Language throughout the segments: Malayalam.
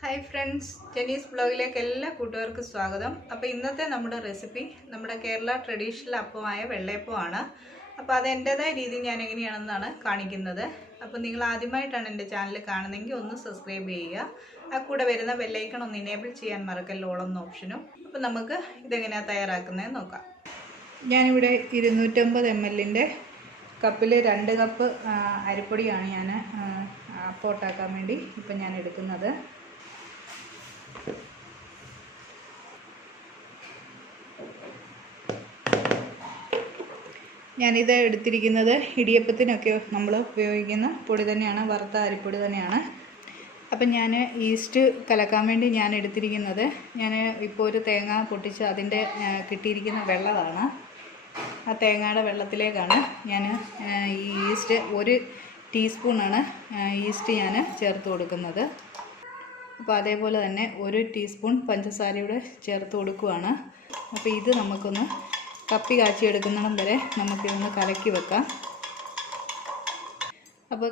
ഹായ് ഫ്രണ്ട്സ്, ജെനീസ് ബ്ലോഗിലേക്ക് എല്ലാ കൂട്ടുകാർക്കും സ്വാഗതം. അപ്പോൾ ഇന്നത്തെ നമ്മുടെ റെസിപ്പി നമ്മുടെ കേരള ട്രഡീഷണൽ അപ്പമായ വെള്ളയപ്പമാണ്. അപ്പോൾ അത് എൻ്റേതായ രീതി ഞാൻ എങ്ങനെയാണെന്നാണ് കാണിക്കുന്നത്. അപ്പോൾ നിങ്ങൾ ആദ്യമായിട്ടാണ് എൻ്റെ ചാനൽ കാണുന്നതെങ്കിൽ ഒന്ന് സബ്സ്ക്രൈബ് ചെയ്യുക. ആ കൂടെ വരുന്ന ബെല്ലൈക്കൺ ഒന്ന് ഇനേബിൾ ചെയ്യാൻ മറക്കല്ലോ, ഓൾ എന്ന ഓപ്ഷനും. അപ്പോൾ നമുക്ക് ഇതെങ്ങനെയാണ് തയ്യാറാക്കുന്നതെന്ന് നോക്കാം. ഞാനിവിടെ 250 ml കപ്പിൽ 2 കപ്പ് അരിപ്പൊടിയാണ് ഞാൻ അപ്പം ഉണ്ടാക്കാൻ വേണ്ടി ഇപ്പം ഞാൻ എടുക്കുന്നത്. ഞാനിത് എടുത്തിരിക്കുന്നത് ഇടിയപ്പത്തിനൊക്കെ നമ്മൾ ഉപയോഗിക്കുന്ന പൊടി തന്നെയാണ്, വറുത്ത അരിപ്പൊടി തന്നെയാണ്. അപ്പം ഞാൻ ഈസ്റ്റ് കലക്കാൻ വേണ്ടി ഞാൻ എടുത്തിരിക്കുന്നത്, ഞാൻ ഇപ്പോൾ ഒരു തേങ്ങ പൊട്ടിച്ച് അതിൻ്റെ കിട്ടിയിരിക്കുന്ന വെള്ളമാണ്. ആ തേങ്ങയുടെ വെള്ളത്തിലേക്കാണ് ഞാൻ ഈ ഈസ്റ്റ് 1 ടീസ്പൂണാണ് ഈസ്റ്റ് ഞാൻ ചേർത്ത് കൊടുക്കുന്നത്. അപ്പോൾ അതേപോലെ തന്നെ 1 ടീസ്പൂൺ പഞ്ചസാരയുടെ ചേർത്ത് കൊടുക്കുകയാണ്. അപ്പോൾ ഇത് നമുക്കൊന്ന് കപ്പി കാച്ചിയെടുക്കുന്നിടം വരെ നമുക്കിതൊന്ന് കലക്കി വെക്കാം. അപ്പോൾ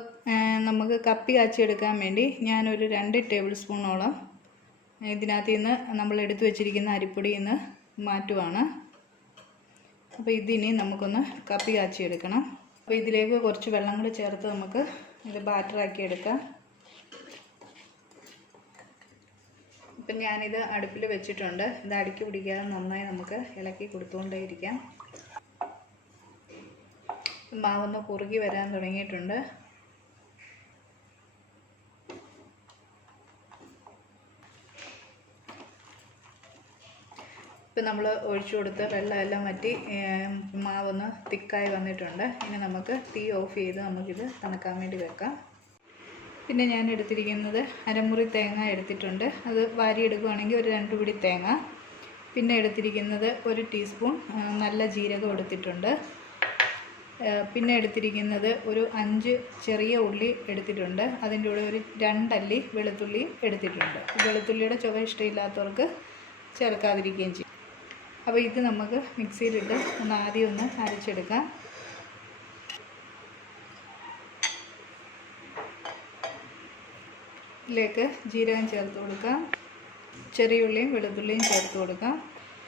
നമുക്ക് കപ്പി കാച്ചിയെടുക്കാൻ വേണ്ടി ഞാനൊരു 2 ടേബിൾ സ്പൂണോളം ഇതിനകത്ത് നിന്ന് നമ്മൾ എടുത്തു വെച്ചിരിക്കുന്ന അരിപ്പൊടിയിൽ നിന്ന് മാറ്റുവാണ്. അപ്പോൾ ഇതിനി നമുക്കൊന്ന് കപ്പി കാച്ചിയെടുക്കണം. അപ്പോൾ ഇതിലേക്ക് കുറച്ച് വെള്ളം കൂടി ചേർത്ത് നമുക്ക് ഇത് ബാറ്ററാക്കി എടുക്കാം. ഇപ്പം ഞാനിത് അടുപ്പിൽ വെച്ചിട്ടുണ്ട്. ഇത് അടുക്കി പിടിക്കാതെ നന്നായി നമുക്ക് ഇളക്കി കൊടുത്തുകൊണ്ടേയിരിക്കാം. മാവൊന്ന് കുറുകി വരാൻ തുടങ്ങിയിട്ടുണ്ട്. ഇപ്പം നമ്മൾ ഒഴിച്ചു കൊടുത്ത് വെള്ളമെല്ലാം വറ്റി മാവൊന്ന് തിക്കായി വന്നിട്ടുണ്ട്. ഇനി നമുക്ക് തീ ഓഫ് ചെയ്ത് നമുക്കിത് തണുക്കാൻ വേണ്ടി വെക്കാം. പിന്നെ ഞാൻ എടുത്തിരിക്കുന്നത് അരമുറി തേങ്ങ എടുത്തിട്ടുണ്ട്. അത് വാരിയെടുക്കുകയാണെങ്കിൽ ഒരു 2 പിടി തേങ്ങ. പിന്നെ എടുത്തിരിക്കുന്നത് 1 ടീസ്പൂൺ നല്ല ജീരകം എടുത്തിട്ടുണ്ട്. പിന്നെ എടുത്തിരിക്കുന്നത് ഒരു 5 ചെറിയ ഉള്ളി എടുത്തിട്ടുണ്ട്. അതിൻ്റെ കൂടെ ഒരു 2 അല്ലി വെളുത്തുള്ളി എടുത്തിട്ടുണ്ട്. വെളുത്തുള്ളിയുടെ ചുവ ഇഷ്ടമില്ലാത്തവർക്ക് ചേർക്കാതിരിക്കുകയും ചെയ്യും. അപ്പോൾ ഇത് നമുക്ക് മിക്സിയിലിട്ട് ആദ്യം ഒന്ന് അരച്ചെടുക്കാം. ഇതിലേക്ക് ജീരകം ചേർത്ത് കൊടുക്കാം, ചെറിയ ഉള്ളിയും വെളുത്തുള്ളിയും ചേർത്ത് കൊടുക്കാം.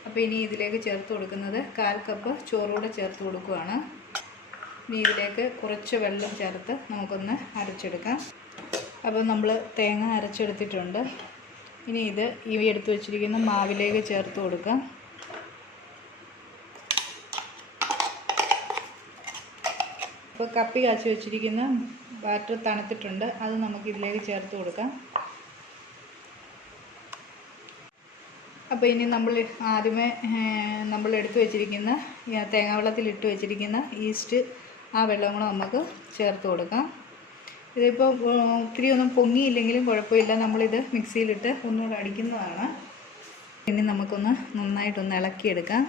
അപ്പോൾ ഇനി ഇതിലേക്ക് ചേർത്ത് കൊടുക്കുന്നത് 1/4 കപ്പ് ചോറുകൂടെ ചേർത്ത് കൊടുക്കുകയാണ്. ഇനി ഇതിലേക്ക് കുറച്ച് വെള്ളം ചേർത്ത് നമുക്കൊന്ന് അരച്ചെടുക്കാം. അപ്പോൾ നമ്മൾ തേങ്ങ അരച്ചെടുത്തിട്ടുണ്ട്. ഇനി ഇത് ഈ എടുത്തു വച്ചിരിക്കുന്ന മാവിലേക്ക് ചേർത്ത് കൊടുക്കാം. ഇപ്പോൾ കപ്പി കാച്ചി വെച്ചിരിക്കുന്ന ബാറ്റർ തണുത്തിട്ടുണ്ട്. അത് നമുക്ക് ഇതിലേക്ക് ചേർത്ത് കൊടുക്കാം. അപ്പോൾ ഇനി നമ്മൾ ആദ്യമേ നമ്മൾ എടുത്തു വെച്ചിരിക്കുന്ന തേങ്ങാവെള്ളത്തിൽ ഇട്ട് വെച്ചിരിക്കുന്ന ഈസ്റ്റ് ആ വെള്ളം കൂടെ നമുക്ക് ചേർത്ത് കൊടുക്കാം. ഇതിപ്പോൾ ഒത്തിരി ഒന്നും പൊങ്ങിയില്ലെങ്കിലും കുഴപ്പമില്ല, നമ്മളിത് മിക്സിയിലിട്ട് ഒന്നുകൂടെ അടിക്കുന്നതാണ്. ഇനി നമുക്കൊന്ന് നന്നായിട്ടൊന്ന് ഇളക്കിയെടുക്കാം.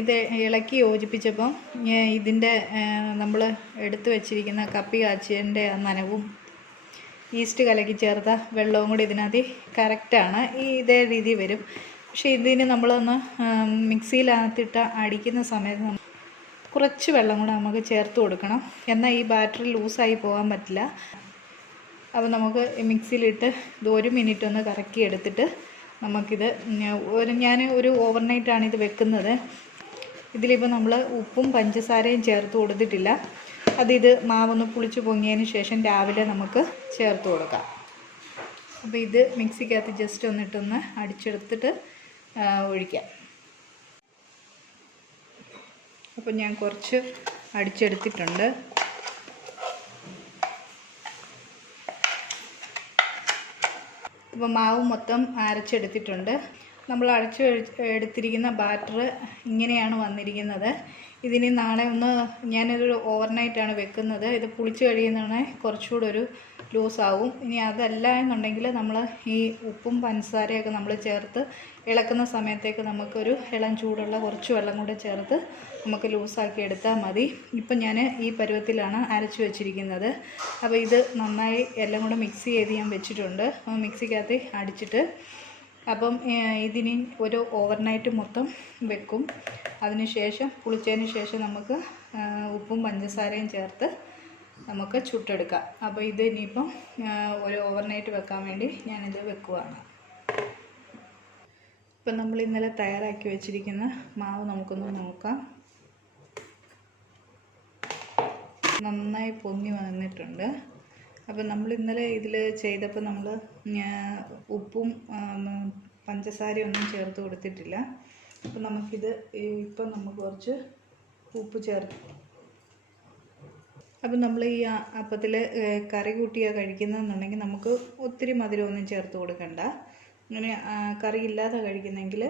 ഇത് ഇളക്കി യോജിപ്പിച്ചപ്പം ഇതിൻ്റെ നമ്മൾ എടുത്തു വച്ചിരിക്കുന്ന കപ്പി കാച്ചിയതിൻ്റെ നനവും ഈസ്റ്റ് കലക്കി ചേർത്ത വെള്ളവും കൂടി ഇതിനകത്ത് കറക്റ്റാണ്. ഇതേ രീതി വരും. പക്ഷേ ഇതിന് നമ്മളൊന്ന് മിക്സിയിലകത്തിട്ട് അടിക്കുന്ന സമയത്ത് കുറച്ച് വെള്ളം കൂടെ നമുക്ക് ചേർത്ത് കൊടുക്കണം. എന്നാൽ ഈ ബാറ്ററി ലൂസായി പോകാൻ പറ്റില്ല. അപ്പോൾ നമുക്ക് മിക്സിയിലിട്ട് ഇത് 1 മിനിറ്റ് ഒന്ന് കറക്കി എടുത്തിട്ട് നമുക്കിത് ഞാൻ ഒരു ഓവർനൈറ്റാണ് ഇത് വെക്കുന്നത്. ഇതിലിപ്പോൾ നമ്മൾ ഉപ്പും പഞ്ചസാരയും ചേർത്ത് കൊടുത്തിട്ടില്ല. ഇത് മാവൊന്ന് പുളിച്ച് പൊങ്ങിയതിന് ശേഷം രാവിലെ നമുക്ക് ചേർത്ത് കൊടുക്കാം. അപ്പോൾ ഇത് മിക്സിക്കകത്ത് ജസ്റ്റ് ഒന്നിട്ടൊന്ന് അടിച്ചെടുത്തിട്ട് ഒഴിക്കാം. അപ്പോൾ ഞാൻ കുറച്ച് അടിച്ചെടുത്തിട്ടുണ്ട്. അപ്പോൾ മാവ് മൊത്തം അരച്ചെടുത്തിട്ടുണ്ട്. നമ്മൾ എടുത്തിരിക്കുന്ന ബാറ്റർ ഇങ്ങനെയാണ് വന്നിരിക്കുന്നത്. ഇതിന് നാളെ ഞാനിതൊരു ഓവർനൈറ്റാണ് വെക്കുന്നത്. ഇത് പുളിച്ച് കഴിയുന്നതാണ് കുറച്ചുകൂടെ ഒരു ലൂസാവും. ഇനി അതല്ല എന്നുണ്ടെങ്കിൽ നമ്മൾ ഈ ഉപ്പും പഞ്ചസാരയൊക്കെ നമ്മൾ ചേർത്ത് ഇളക്കുന്ന സമയത്തേക്ക് നമുക്കൊരു ഇളം ചൂടുള്ള കുറച്ച് വെള്ളം കൂടെ ചേർത്ത് നമുക്ക് ലൂസാക്കി എടുത്താൽ മതി. ഇപ്പം ഞാൻ ഈ പരുവത്തിലാണ് അരച്ച് വെച്ചിരിക്കുന്നത്. അപ്പോൾ ഇത് നന്നായി എല്ലാം കൂടെ മിക്സ് ചെയ്ത് ഞാൻ വെച്ചിട്ടുണ്ട്. മിക്സിക്കകത്ത് അടിച്ചിട്ട് അപ്പം ഇതിനി ഒരു ഓവർനൈറ്റ് മൊത്തം വെക്കും. അതിനുശേഷം പുളിച്ചതിന് ശേഷം നമുക്ക് ഉപ്പും പഞ്ചസാരയും ചേർത്ത് നമുക്ക് ചുട്ടെടുക്കാം. അപ്പോൾ ഇത് ഇനിയിപ്പം ഒരു ഓവർനൈറ്റ് വെക്കാൻ വേണ്ടി ഞാനിത് വെക്കുവാണ്. ഇപ്പം നമ്മൾ ഇന്നലെ തയ്യാറാക്കി വെച്ചിരിക്കുന്ന മാവ് നമുക്കൊന്ന് നോക്കാം. നന്നായി പൊങ്ങി വന്നിട്ടുണ്ട്. അപ്പം നമ്മൾ ഇന്നലെ ഇതിൽ ചെയ്തപ്പോൾ നമ്മൾ ഉപ്പും പഞ്ചസാരയൊന്നും ചേർത്ത് കൊടുത്തിട്ടില്ല. അപ്പം നമുക്കിത് ഇപ്പം നമുക്ക് കുറച്ച് ഉപ്പ് ചേർത്ത്, അപ്പം നമ്മൾ ഈ അപ്പത്തിൽ കറി കൂട്ടിയാണ് കഴിക്കുന്നതെന്നുണ്ടെങ്കിൽ നമുക്ക് ഒത്തിരി മധുരമൊന്നും ചേർത്ത് കൊടുക്കണ്ട. അങ്ങനെ കറി ഇല്ലാതെ കഴിക്കുന്നെങ്കിൽ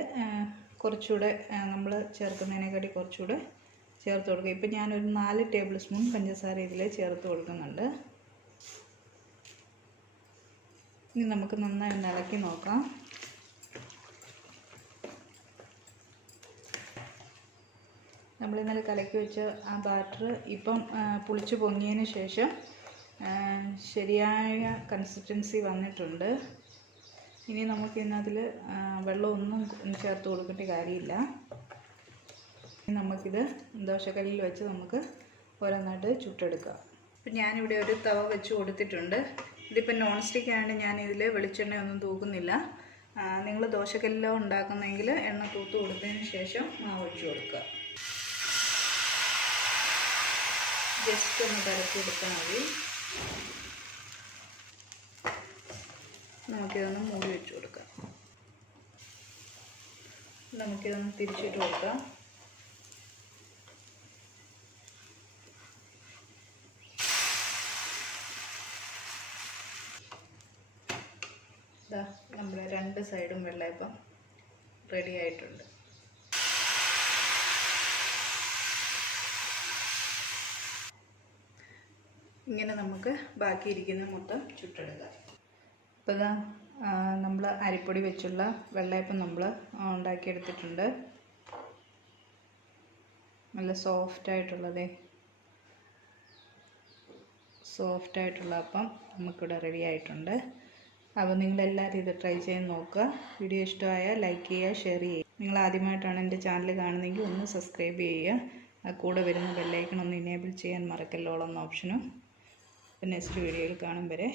കുറച്ചുകൂടെ നമ്മൾ ചേർക്കുന്നതിനെക്കാട്ടി കുറച്ചുകൂടെ ചേർത്ത് കൊടുക്കുക. ഇപ്പം ഞാനൊരു 4 ടേബിൾ സ്പൂൺ പഞ്ചസാര ഇതിൽ ചേർത്ത് കൊടുക്കുന്നുണ്ട്. ഇനി നമുക്ക് നന്നായി ഒന്ന് ഇളക്കി നോക്കാം. നമ്മൾ ഇന്നലെ കലക്കി വെച്ച ആ ബാറ്റർ ഇപ്പം പുളിച്ച് പൊങ്ങിയതിന് ശേഷം ശരിയായ കൺസിസ്റ്റൻസി വന്നിട്ടുണ്ട്. ഇനി നമുക്ക് ഇതിനകത്തിൽ വെള്ളമൊന്നും ചേർത്ത് കൊടുക്കേണ്ട കാര്യമില്ല. നമുക്കിത് ദോശക്കല്ലിൽ വെച്ച് നമുക്ക് ഓരോന്നായിട്ട് ചുട്ടെടുക്കാം. ഇപ്പം ഞാനിവിടെ ഒരു തവ വെച്ച് കൊടുത്തിട്ടുണ്ട്. ഇതിപ്പോൾ നോൺ സ്റ്റിക്ക് ആയതുകൊണ്ട് ഞാനിതിൽ വെളിച്ചെണ്ണയൊന്നും തൂക്കുന്നില്ല. നിങ്ങൾ ദോശക്കല്ലോ ഉണ്ടാക്കുന്നെങ്കിൽ എണ്ണ തൂത്ത് കൊടുത്തതിന് ശേഷം മാവ് ഒഴിച്ച് കൊടുക്കുക. ജസ്റ്റ് ഒന്ന് പരത്തി കൊടുത്താൽ മതി. നമുക്കിതൊന്ന് മൂടി വെച്ച് കൊടുക്കാം. നമുക്കിതൊന്ന് തിരിച്ചിട്ട് കൊടുക്കാം. നമ്മുടെ 2 സൈഡും വെള്ളയപ്പം റെഡി ആയിട്ടുണ്ട്. ഇങ്ങനെ നമുക്ക് ബാക്കിയിരിക്കുന്ന മൊത്തം ചുട്ടെടുക്കാം. ഇപ്പോൾ ഇതാ നമ്മൾ അരിപ്പൊടി വെച്ചുള്ള വെള്ളയപ്പം നമ്മൾ ഉണ്ടാക്കിയെടുത്തിട്ടുണ്ട്. നല്ല സോഫ്റ്റായിട്ടുള്ള അപ്പം നമുക്കിവിടെ റെഡി ആയിട്ടുണ്ട്. അപ്പോൾ നിങ്ങളെല്ലാവരും ഇത് ട്രൈ ചെയ്ത് നോക്കുക. വീഡിയോ ഇഷ്ടമായാൽ ലൈക്ക് ചെയ്യുക, ഷെയർ ചെയ്യുക. നിങ്ങൾ ആദ്യമായിട്ടാണ് എൻ്റെ ചാനൽ കാണുന്നതെങ്കിൽ ഒന്ന് സബ്സ്ക്രൈബ് ചെയ്യുക. കൂടെ വരുന്ന ബെല്ലൈക്കൺ ഒന്ന് ഇനേബിൾ ചെയ്യാൻ മറക്കല്ലോളം ഓപ്ഷനും. നെക്സ്റ്റ് വീഡിയോയിൽ കാണും വരെ.